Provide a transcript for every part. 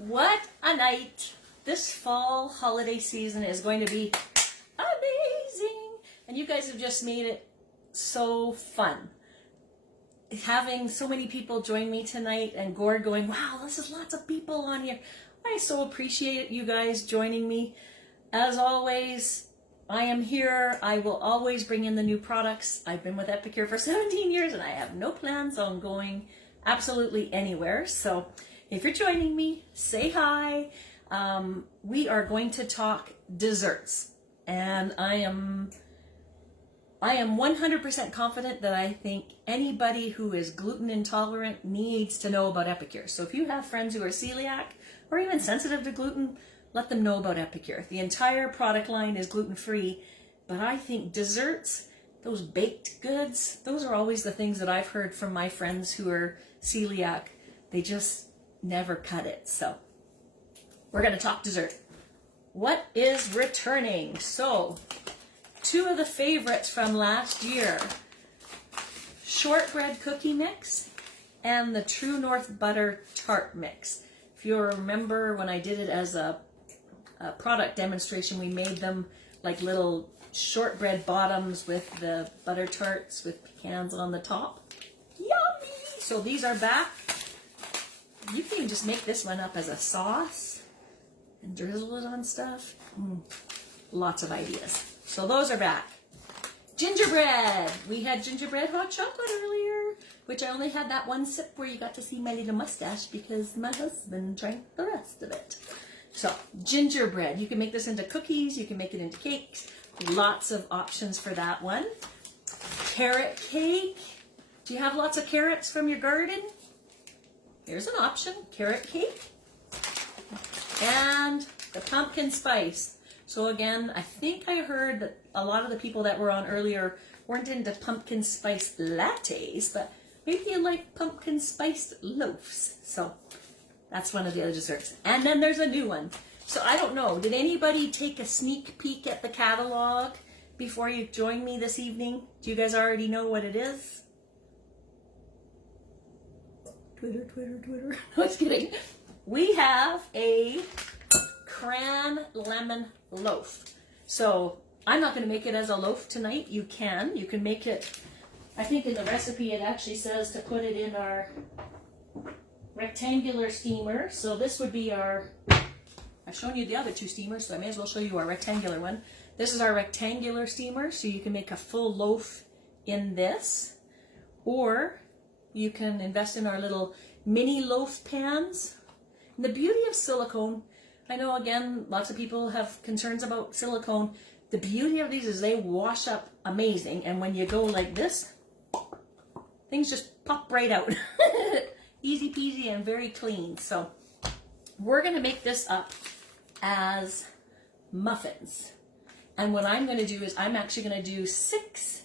What a night. This fall holiday season is going to be amazing. And you guys have just made it so fun. Having so many people join me tonight and Gord going, wow, this is lots of people on here. I so appreciate you guys joining me. As always, I am here. I will always bring in the new products. I've been with Epicure for 17 years and I have no plans on going absolutely anywhere. So if you're joining me, say hi. We are going to talk desserts, and I am 100% confident that I think anybody who is gluten intolerant needs to know about Epicure. So if you have friends who are celiac or even sensitive to gluten, let them know about Epicure. The entire product line is gluten-free, but I think desserts, those baked goods, those are always the things that I've heard from my friends who are celiac. They just never cut it. So we're going to talk dessert. What is returning? So two of the favorites from last year, shortbread cookie mix and the True North butter tart mix. If you remember when I did it as a product demonstration, we made them like little shortbread bottoms with the butter tarts with pecans on the top. Yummy! So these are back. You can just make this one up as a sauce and drizzle it on stuff. Lots of ideas. So those are back. Gingerbread. We had gingerbread hot chocolate earlier, which I only had that one sip where you got to see my little mustache because my husband drank the rest of it. So gingerbread. You can make this into cookies. You can make it into cakes. Lots of options for that one. Carrot cake. Do you have lots of carrots from your garden? Here's an option, carrot cake, and the pumpkin spice. So again, I think I heard that a lot of the people that were on earlier weren't into pumpkin spice lattes, but maybe you like pumpkin spiced loaves. So that's one of the other desserts. And then there's a new one. So I don't know, did anybody take a sneak peek at the catalog before you joined me this evening? Do you guys already know what it is? Twitter. No, just kidding. We have a Cran-Lemon Loaf. So I'm not going to make it as a loaf tonight. You can make it, I think in the recipe it actually says to put it in our rectangular steamer. So this would be our, I've shown you the other two steamers, so I may as well show you our rectangular one. This is our rectangular steamer, so you can make a full loaf in this, or you can invest in our little mini loaf pans. And the beauty of silicone, I know again, lots of people have concerns about silicone. The beauty of these is they wash up amazing. And when you go like this, things just pop right out. Easy peasy and very clean. So we're gonna make this up as muffins. And what I'm gonna do is I'm actually gonna do 6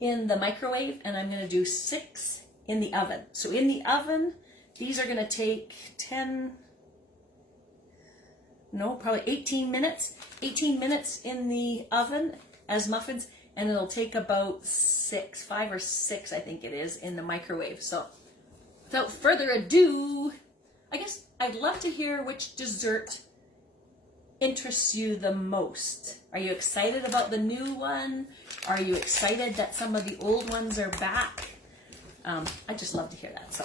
in the microwave and I'm gonna do 6 in the oven. So in the oven, these are going to take 18 minutes. 18 minutes in the oven as muffins, and it'll take about 5 or 6, I think it is, in the microwave. So without further ado, I guess I'd love to hear which dessert interests you the most. Are you excited about the new one? Are you excited that some of the old ones are back? I just love to hear that. So,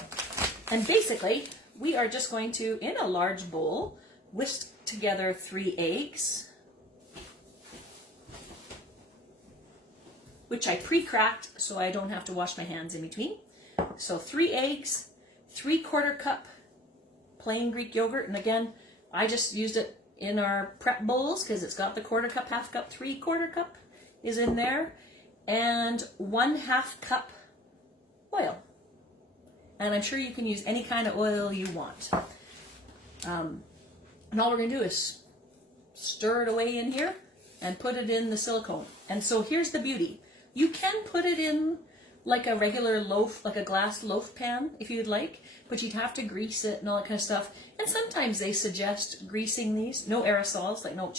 and basically, we are just going to, in a large bowl, whisk together 3 eggs, which I pre-cracked so I don't have to wash my hands in between. So 3 eggs, 3/4 cup plain Greek yogurt, and again, I just used it in our prep bowls because it's got the 1/4 cup, 1/2 cup, 3/4 cup is in there, and 1/2 cup oil. And I'm sure you can use any kind of oil you want. And all we're going to do is stir it away in here and put it in the silicone. And so here's the beauty. You can put it in like a regular loaf, like a glass loaf pan if you'd like, but you'd have to grease it and all that kind of stuff. And sometimes they suggest greasing these. No aerosols, like no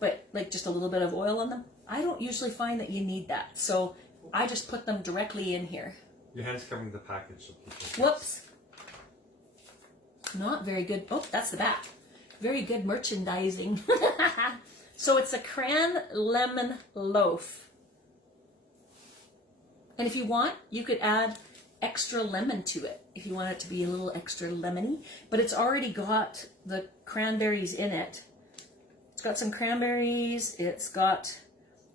but like just a little bit of oil on them. I don't usually find that you need that. So I just put them directly in here. Your hand's covering the package. So people Whoops. not very good. Oh, that's the back. Very good merchandising. So it's a Cran-Lemon Loaf. And if you want, you could add extra lemon to it if you want it to be a little extra lemony. But it's already got the cranberries in it. It's got some cranberries. It's got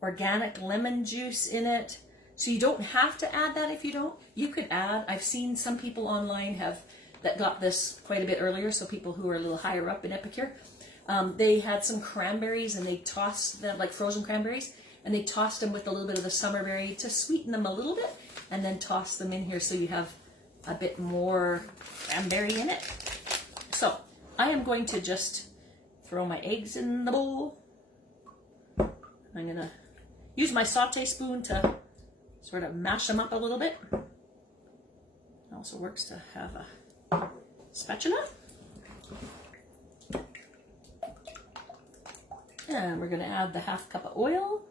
organic lemon juice in it. So you don't have to add that if you don't. You could add. I've seen some people online that got this quite a bit earlier, so people who are a little higher up in Epicure. They had some cranberries and they tossed them, like frozen cranberries, and they tossed them with a little bit of the summerberry to sweeten them a little bit, and then toss them in here so you have a bit more cranberry in it. So I am going to just throw my eggs in the bowl. I'm going to use my saute spoon to sort of mash them up a little bit. It also works to have a spatula. And we're going to add the half cup of oil.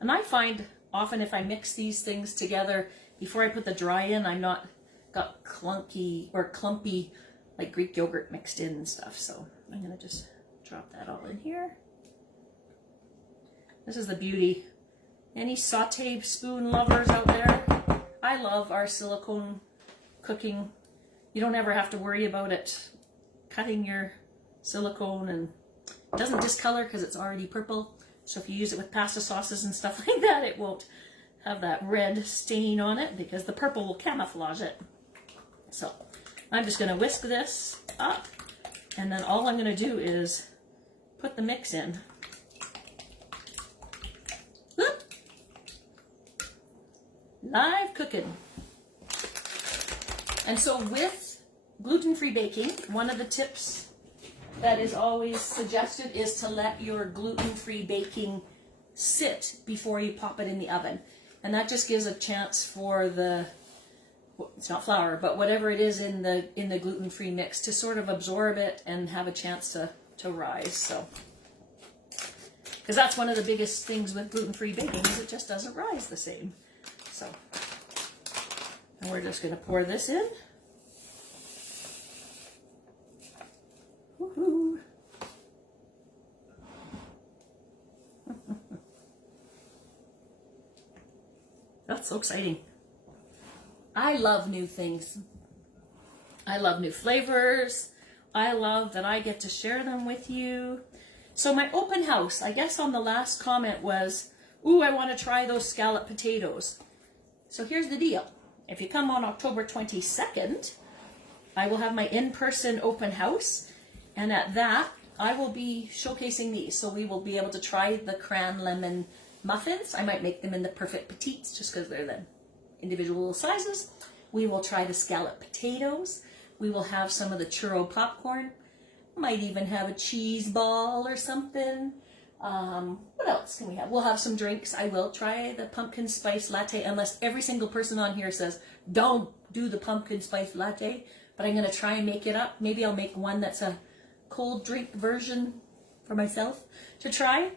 And I find often if I mix these things together before I put the dry in, I'm not got clunky or clumpy like Greek yogurt mixed in and stuff. So I'm going to just drop that all in here. This is the beauty. Any saute spoon lovers out there? I love our silicone cooking. You don't ever have to worry about it cutting your silicone, and it doesn't discolor because it's already purple. So if you use it with pasta sauces and stuff like that, it won't have that red stain on it because the purple will camouflage it. So I'm just going to whisk this up, and then all I'm going to do is put the mix in. Whoop. Live cooking. And so with gluten-free baking, one of the tips that is always suggested is to let your gluten-free baking sit before you pop it in the oven. And that just gives a chance for the, it's not flour, but whatever it is in the gluten-free mix to sort of absorb it and have a chance to rise. So, because that's one of the biggest things with gluten-free baking is it just doesn't rise the same. So, and we're just going to pour this in. Woohoo! That's so exciting. I love new things. I love new flavors. I love that I get to share them with you. So my open house, I guess on the last comment was, ooh, I want to try those scalloped potatoes. So here's the deal. If you come on October 22nd, I will have my in-person open house. And at that, I will be showcasing these. So we will be able to try the Cran-Lemon muffins. I might make them in the perfect petites just because they're the individual sizes. We will try the scalloped potatoes. We will have some of the churro popcorn. Might even have a cheese ball or something. What else can we have? We'll have some drinks. I will try the pumpkin spice latte unless every single person on here says, don't do the pumpkin spice latte. But I'm going to try and make it up. Maybe I'll make one that's a cold drink version for myself to try.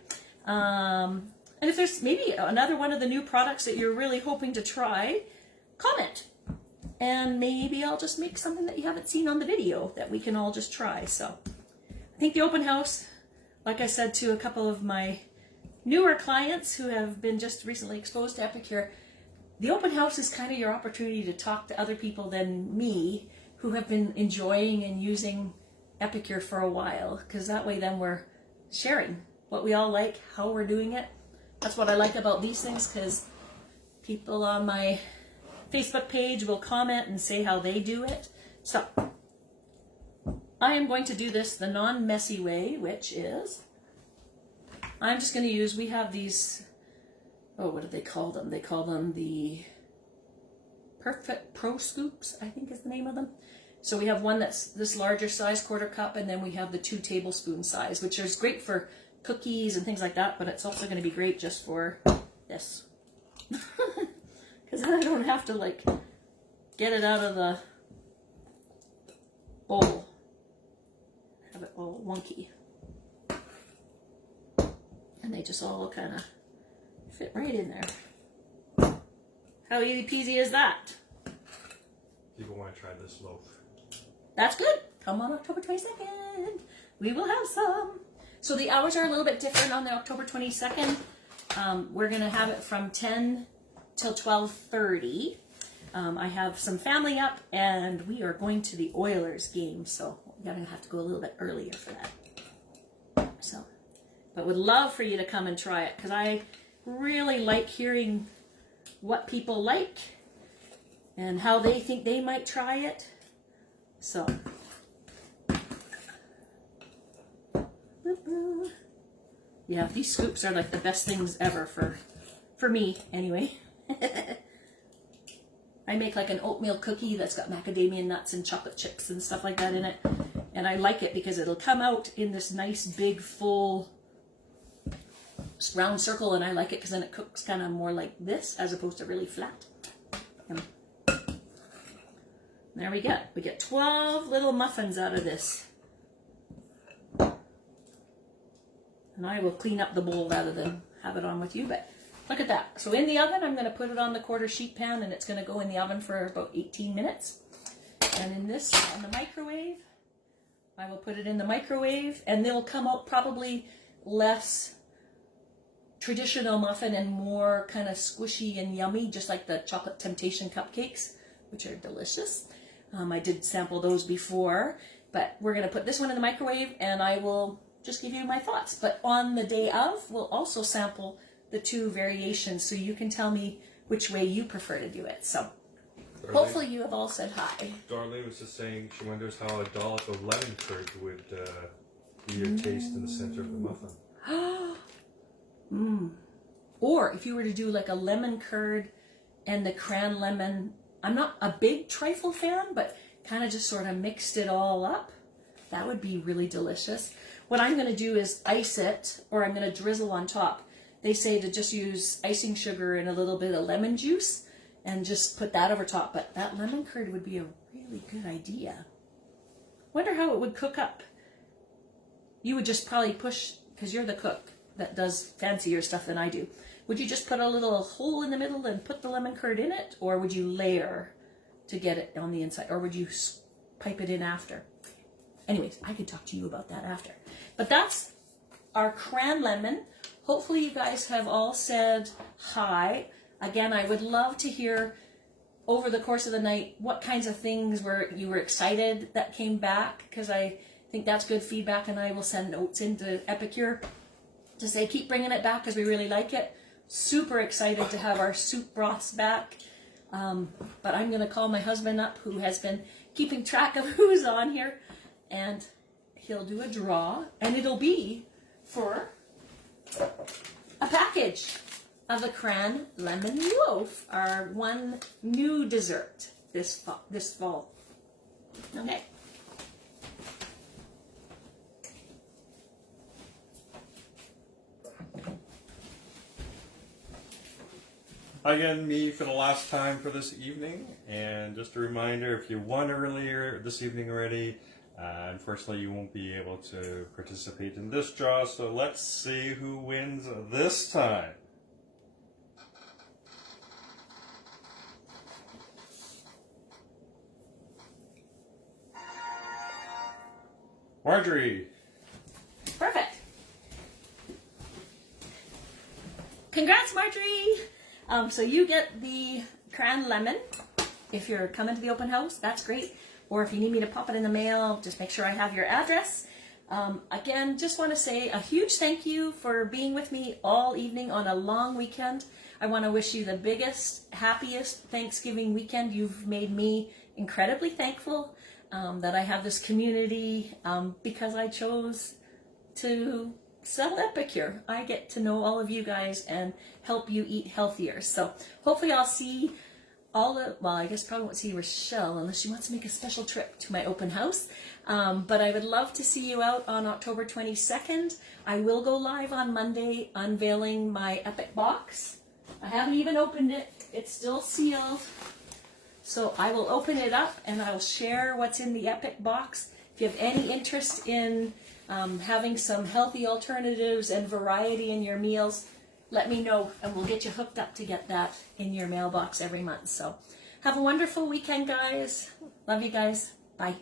And if there's maybe another one of the new products that you're really hoping to try, comment. And maybe I'll just make something that you haven't seen on the video that we can all just try. So I think the open house, like I said to a couple of my newer clients who have been just recently exposed to Epicure, the open house is kind of your opportunity to talk to other people than me who have been enjoying and using Epicure for a while, because that way then we're sharing what we all like, how we're doing it. That's what I like about these things, because people on my Facebook page will comment and say how they do it. So I am going to do this the non-messy way, which is I'm just going to use, we have these, oh, what do they call them? They call them the Perfect Pro Scoops, I think is the name of them. So we have one that's this larger size, 1/4 cup, and then we have the 2 tablespoon size, which is great for cookies and things like that, but it's also going to be great just for this. Because then I don't have to like get it out of the bowl. Have it all wonky. And they just all kind of fit right in there. How easy peasy is that? People want to try this loaf. That's good. Come on October 22nd. We will have some. So the hours are a little bit different on the October 22nd. We're going to have it from 10 till 12:30. I have some family up, and we are going to the Oilers game, so we're going to have to go a little bit earlier for that. So, but would love for you to come and try it, because I really like hearing what people like and how they think they might try it. So, yeah, these scoops are like the best things ever for me, anyway. I make like an oatmeal cookie that's got macadamia nuts and chocolate chips and stuff like that in it. And I like it because it'll come out in this nice big full round circle, and I like it because then it cooks kind of more like this as opposed to really flat. And there we go. We get 12 little muffins out of this. And I will clean up the bowl rather than have it on with you, but look at that. So in the oven, I'm going to put it on the quarter sheet pan, and it's going to go in the oven for about 18 minutes. And in this, on the microwave, I will put it in the microwave, and they'll come out probably less traditional muffin and more kind of squishy and yummy, just like the chocolate temptation cupcakes, which are delicious. I did sample those before, but we're going to put this one in the microwave, and I will just give you my thoughts. But on the day of, we'll also sample the two variations, so you can tell me which way you prefer to do it. So hopefully you have all said hi. Darlene was just saying she wonders how a dollop of lemon curd would be your taste in the center of the muffin. Or if you were to do like a lemon curd and the Cran-Lemon, I'm not a big trifle fan, but kind of just sort of mixed it all up. That would be really delicious. What I'm going to do is ice it, or I'm going to drizzle on top. They say to just use icing sugar and a little bit of lemon juice and just put that over top. But that lemon curd would be a really good idea. Wonder how it would cook up. You would just probably push, because you're the cook that does fancier stuff than I do. Would you just put a little hole in the middle and put the lemon curd in it? Or would you layer to get it on the inside? Or would you pipe it in after? Anyways, I could talk to you about that after. But that's our Cran-Lemon. Hopefully you guys have all said hi. Again, I would love to hear over the course of the night what kinds of things you were excited that came back, because I think that's good feedback, and I will send notes into Epicure to say keep bringing it back because we really like it. Super excited to have our soup broths back. But I'm going to call my husband up, who has been keeping track of who's on here, and he'll do a draw, and it'll be for a package of the Cran-Lemon Loaf, our one new dessert this fall. Okay. Again, me for the last time for this evening, and just a reminder, if you won earlier this evening already, unfortunately you won't be able to participate in this draw, so let's see who wins this time. Marjorie! Perfect. Congrats, Marjorie! So you get the Cran-Lemon. If you're coming to the open house, that's great. Or if you need me to pop it in the mail, just make sure I have your address. Again, just want to say a huge thank you for being with me all evening on a long weekend. I want to wish you the biggest, happiest Thanksgiving weekend. You've made me incredibly thankful that I have this community because I chose to sell Epicure. I get to know all of you guys and help you eat healthier. So hopefully I'll see I guess probably won't see Rochelle unless she wants to make a special trip to my open house. But I would love to see you out on October 22nd. I will go live on Monday unveiling my Epic box. I haven't even opened it. It's still sealed. So I will open it up and I will share what's in the Epic box. If you have any interest in having some healthy alternatives and variety in your meals, let me know, and we'll get you hooked up to get that in your mailbox every month. So have a wonderful weekend, guys. Love you guys. Bye.